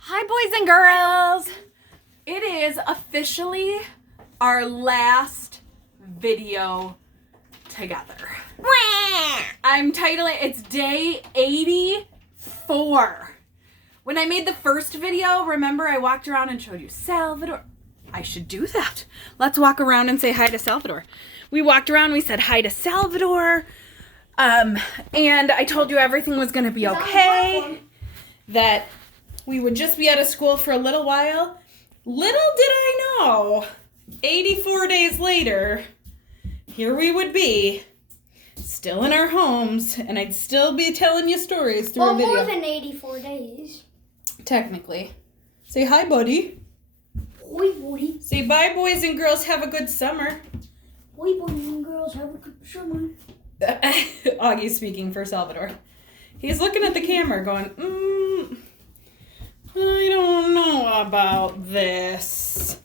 Hi, boys and girls. It is officially our last video together. I'm titling it's day 84. When I made the first video, remember I walked around and showed you Salvador. I should do that. Let's walk around and say hi to Salvador. We walked around, we said hi to Salvador. And I told you everything was going to be okay. That we would just be out of school for a little while. Little did I know, 84 days later, here we would be, still in our homes, and I'd still be telling you stories through a video. More than 84 days. Technically. Say hi, buddy. Hi, buddy. Say bye, boys and girls. Have a good summer. Hi, boys and girls. Have a good summer. Augie's speaking for Salvador. He's looking at the camera going, I don't know about this.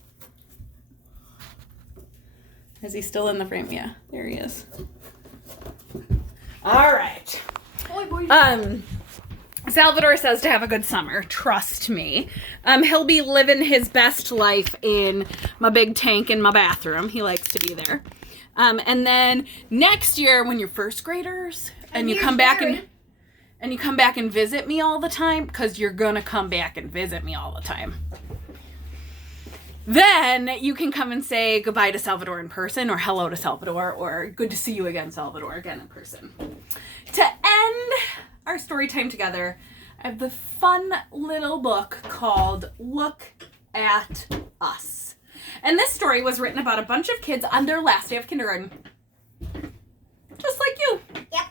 Is he still in the frame? Yeah, there he is. All right. Hi, boys. Salvador says to have a good summer. Trust me. He'll be living his best life in my big tank in my bathroom. He likes to be there. And then next year, when you're first graders and you come back and you come back and visit me all the time, because you're gonna come back and visit me all the time, then you can come and say goodbye to Salvador in person, or hello to Salvador, or good to see you again, Salvador, again in person. To end our story time together, I have the fun little book called Look at Us. And this story was written about a bunch of kids on their last day of kindergarten. Just like you. Yep.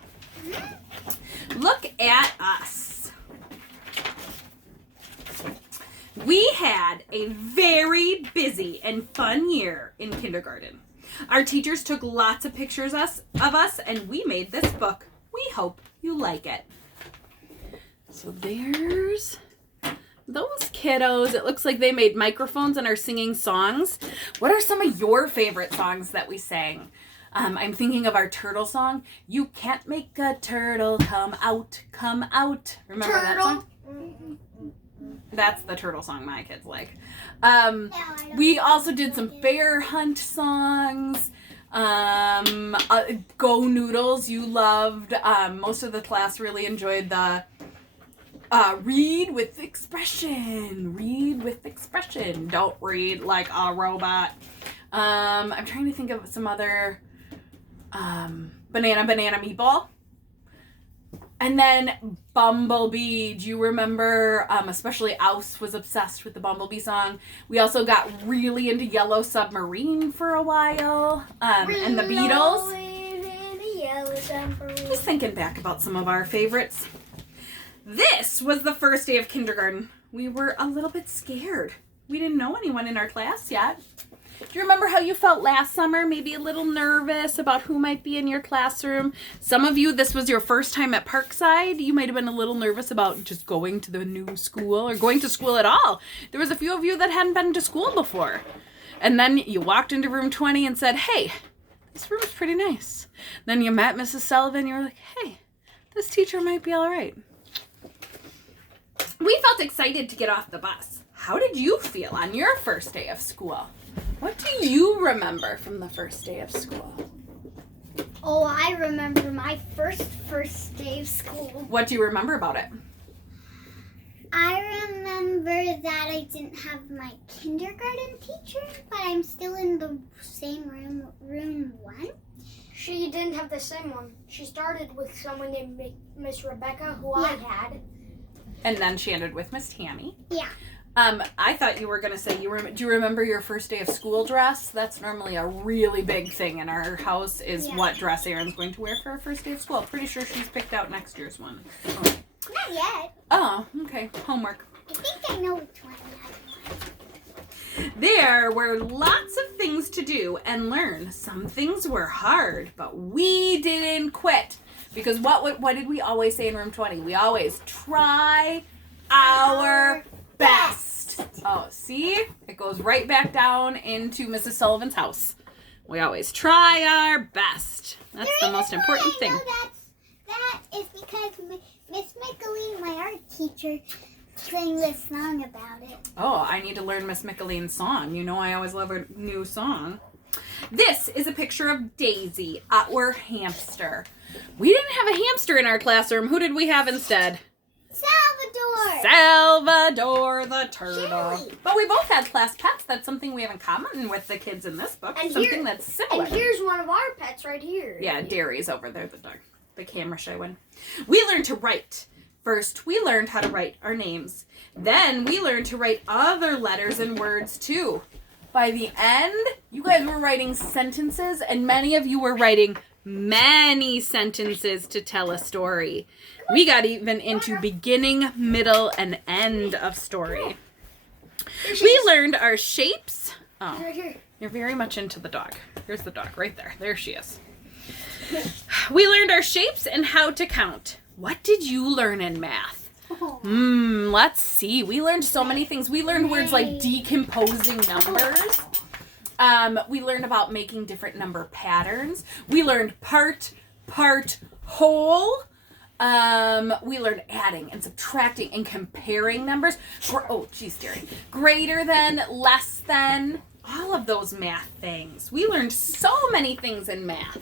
Look at us. We had a very busy and fun year in kindergarten. Our teachers took lots of pictures of us, and we made this book. We hope you like it. So there's those kiddos. It looks like they made microphones and are singing songs. What are some of your favorite songs that we sang? I'm thinking of our turtle song. You can't make a turtle come out, come out. Remember that song? That's the turtle song my kids like. We also did some bear hunt songs. Go Noodles, you loved. Most of the class really enjoyed the read with expression. Read with expression. Don't read like a robot. I'm trying to think of some other banana meatball. And then Bumblebee. Do you remember, especially Ouse was obsessed with the Bumblebee song. We also got really into Yellow Submarine for a while. And the Beatles. Just thinking back about some of our favorites. This was the first day of kindergarten. We were a little bit scared. We didn't know anyone in our class yet. Do you remember how you felt last summer? Maybe a little nervous about who might be in your classroom. Some of you, this was your first time at Parkside. You might have been a little nervous about just going to the new school or going to school at all. There was a few of you that hadn't been to school before. And then you walked into room 20 and said, hey, this room is pretty nice. Then you met Mrs. Sullivan. You were like, hey, this teacher might be all right. We felt excited to get off the bus. How did you feel on your first day of school? What do you remember from the first day of school? Oh, I remember my first day of school. What do you remember about it? I remember that I didn't have my kindergarten teacher, but I'm still in the same room 1. She didn't have the same one. She started with someone named Miss Rebecca, who I had. And then she ended with Miss Tammy. Yeah. I thought you were going to say, do you remember your first day of school dress? That's normally a really big thing in our house, is what dress Erin's going to wear for her first day of school. Pretty sure she's picked out next year's one. Oh. Not yet. Oh, okay. Homework. I think I know which one I want. There were lots of things to do and learn. Some things were hard, but we didn't quit. Because what did we always say in room 20? We always try our best. Oh, see? It goes right back down into Mrs. Sullivan's house. We always try our best. That's the most important thing. That is because Miss Mickeline, my art teacher, sing this song about it. Oh, I need to learn Miss Mickeline's song. You know I always love a new song. This is a picture of Daisy, our hamster. We didn't have a hamster in our classroom. Who did we have instead? Salvador! Salvador the turtle. Chili. But we both had class pets. That's something we have in common with the kids in this book. And Something that's similar. And here's one of our pets right here. Yeah, Derry's over there, the dog. The camera shy one. We learned to write. First, we learned how to write our names. Then we learned to write other letters and words too. By the end, you guys were writing sentences, and many of you were writing many sentences to tell a story. We got even into beginning, middle, and end of story. We learned our shapes. Oh, Right here. you're very much into the dog. Here's the dog right there. There she is. We learned our shapes and how to count. What did you learn in math? Let's see. We learned so many things. We learned words like decomposing numbers. We learned about making different number patterns. We learned part, whole. We learned adding and subtracting and comparing numbers. Oh, geez, Derry. Greater than, less than, all of those math things. We learned so many things in math.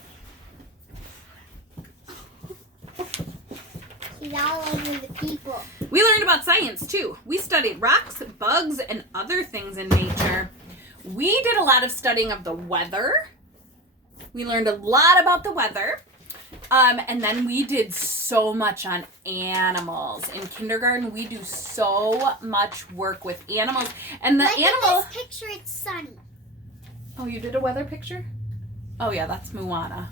She's all over the people. We learned about science too. We studied rocks, bugs, and other things in nature. We did a lot of studying of the weather. We learned a lot about the weather. And then we did so much on animals. In kindergarten, we do so much work with animals. And the Look animal... at this picture, it's sunny. Oh, you did a weather picture? Oh yeah, that's Moana.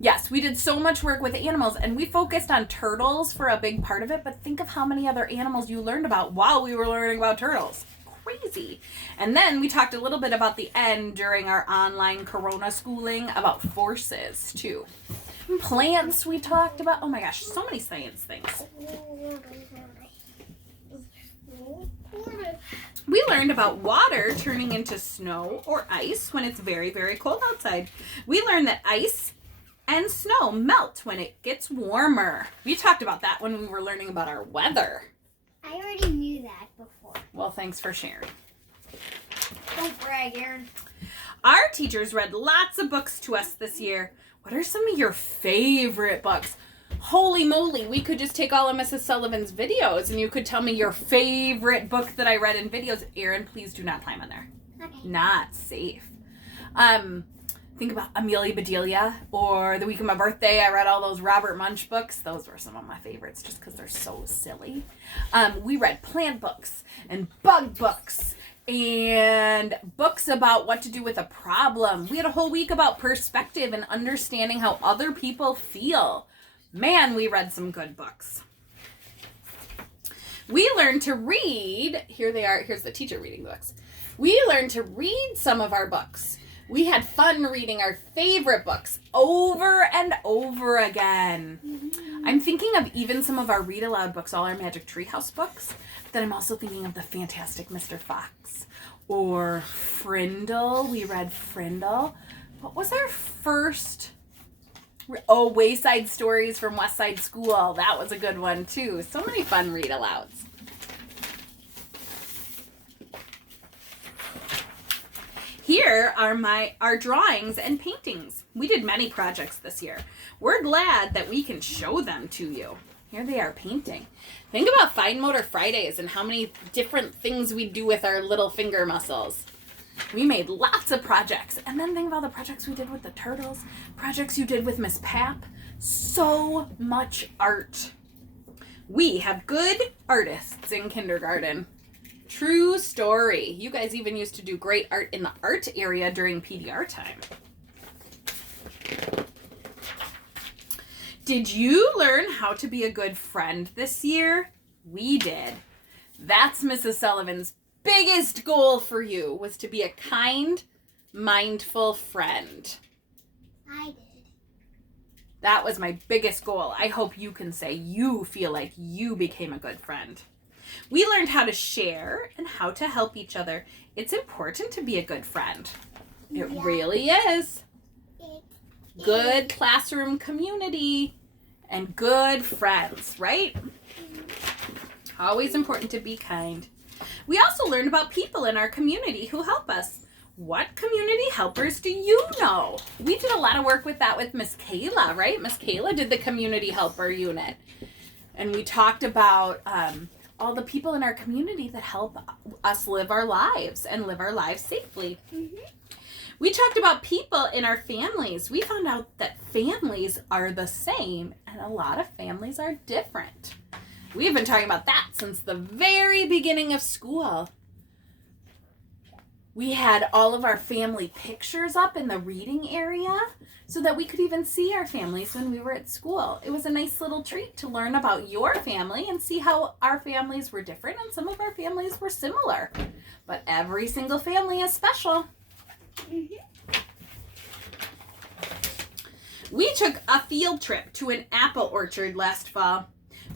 Yes, we did so much work with animals, and we focused on turtles for a big part of it, but think of how many other animals you learned about while we were learning about turtles. Crazy. And then we talked a little bit about the end during our online Corona schooling about forces, too. Plants we talked about. Oh my gosh, so many science things. We learned about water turning into snow or ice when it's very, very cold outside. We learned that ice and snow melt when it gets warmer. We talked about that when we were learning about our weather. I already knew that before. Well, thanks for sharing. Don't brag, Aaron. Our teachers read lots of books to us this year. What are some of your favorite books? Holy moly, we could just take all of Mrs. Sullivan's videos and you could tell me your favorite book that I read in videos. Aaron, please do not climb on there. Okay. Not safe. Think about Amelia Bedelia or The Week of My Birthday. I read all those Robert Munch books. Those were some of my favorites just because they're so silly. We read plant books and bug books and books about what to do with a problem. We had a whole week about perspective and understanding how other people feel. Man, we read some good books. We learned to read. Here they are. Here's the teacher reading books. We learned to read some of our books. We had fun reading our favorite books over and over again. I'm thinking of even some of our read aloud books, all our Magic Treehouse books. Then I'm also thinking of the Fantastic Mr. Fox or Frindle. We read Frindle. What was our first? Oh, Wayside Stories from West Side School. That was a good one too. So many fun read alouds. Here are our drawings and paintings. We did many projects this year. We're glad that we can show them to you. Here they are painting. Think about Fine Motor Fridays and how many different things we do with our little finger muscles. We made lots of projects. And then think about the projects we did with the turtles, projects you did with Miss Pap. So much art. We have good artists in kindergarten. True story. You guys even used to do great art in the art area during PDR time. Did you learn how to be a good friend this year? We did. That's Mrs. Sullivan's biggest goal for you, was to be a kind, mindful friend. I did. That was my biggest goal. I hope you can say you feel like you became a good friend. We learned how to share and how to help each other. It's important to be a good friend. It really is. Good classroom community. and good friends, right? Always important to be kind. We also learned about people in our community who help us. What community helpers do you know? We did a lot of work with that with Miss Kayla, right? Miss Kayla did the community helper unit. And we talked about all the people in our community that help us live our lives and live our lives safely. Mm-hmm. We talked about people in our families. We found out that families are the same and a lot of families are different. We've been talking about that since the very beginning of school. We had all of our family pictures up in the reading area so that we could even see our families when we were at school. It was a nice little treat to learn about your family and see how our families were different and some of our families were similar. But every single family is special. Mm-hmm. We took a field trip to an apple orchard last fall.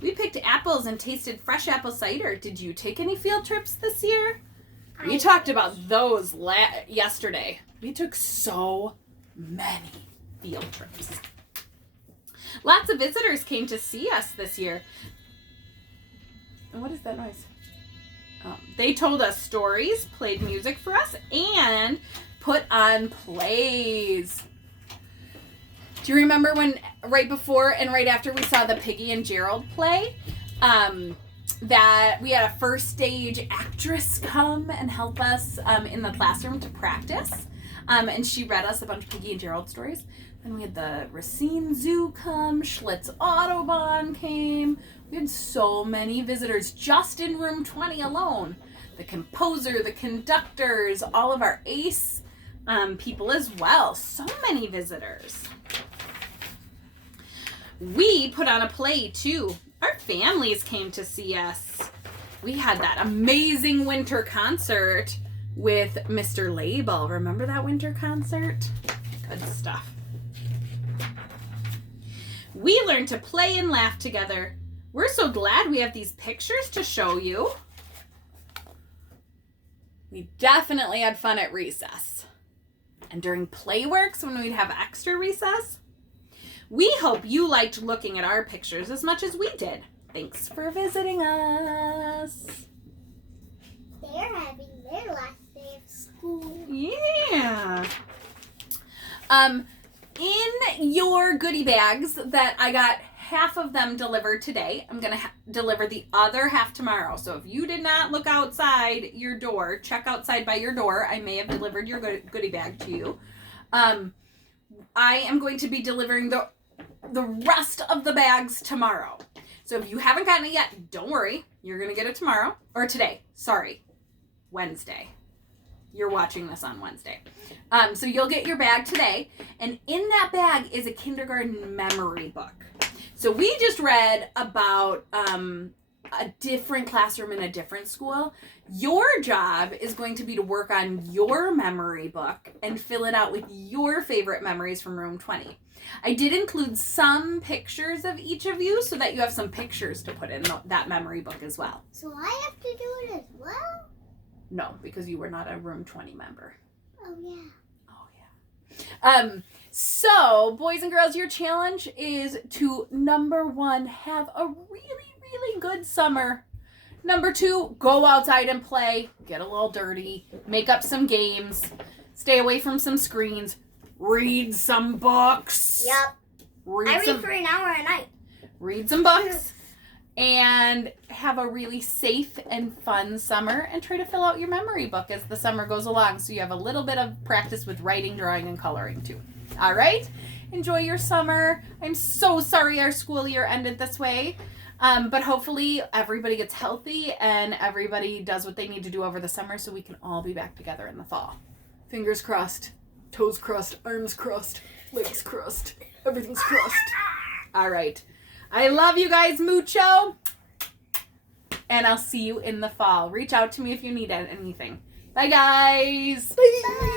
We picked apples and tasted fresh apple cider. Did you take any field trips this year? We talked about those yesterday. We took so many field trips. Lots of visitors came to see us this year. And what is that noise? They told us stories, played music for us, and put on plays. Do you remember when right before and right after we saw the Piggy and Gerald play? That we had a first stage actress come and help us in the classroom to practice. And she read us a bunch of Piggy and Gerald stories. Then we had the Racine Zoo come, Schlitz Autobahn came. We had so many visitors just in room 20 alone. The composer, the conductors, all of our ACE people as well. So many visitors. We put on a play too. Our families came to see us. We had that amazing winter concert with Mr. Label. Remember that winter concert? Good stuff. We learned to play and laugh together. We're so glad we have these pictures to show you. We definitely had fun at recess. And during Playworks, when we'd have extra recess, we hope you liked looking at our pictures as much as we did. Thanks for visiting us. They're having their last day of school. Yeah. In your goodie bags that I got half of them delivered today, I'm going to deliver the other half tomorrow. So if you did not look outside your door, check outside by your door. I may have delivered your goodie bag to you. I am going to be delivering the rest of the bags tomorrow. So if you haven't gotten it yet, don't worry. You're going to get it tomorrow. Or today. Sorry. Wednesday. You're watching this on Wednesday. So you'll get your bag today. And in that bag is a kindergarten memory book. So we just read about a different classroom in a different school. Your job is going to be to work on your memory book and fill it out with your favorite memories from room 20. I did include some pictures of each of you so that you have some pictures to put in that memory book as well. So I have to do it as well? No, because you were not a room 20 member. Oh, yeah. Oh, yeah. So, boys and girls, your challenge is to, number 1, have a really, really good summer. Number 2, go outside and play, get a little dirty, make up some games, stay away from some screens, read some books. Yep. I read for an hour a night. Read some books and have a really safe and fun summer and try to fill out your memory book as the summer goes along so you have a little bit of practice with writing, drawing, and coloring too. All right? Enjoy your summer. I'm so sorry our school year ended this way. But hopefully everybody gets healthy and everybody does what they need to do over the summer so we can all be back together in the fall. Fingers crossed, toes crossed, arms crossed, legs crossed, everything's crossed. All right. I love you guys mucho. And I'll see you in the fall. Reach out to me if you need anything. Bye, guys. Bye.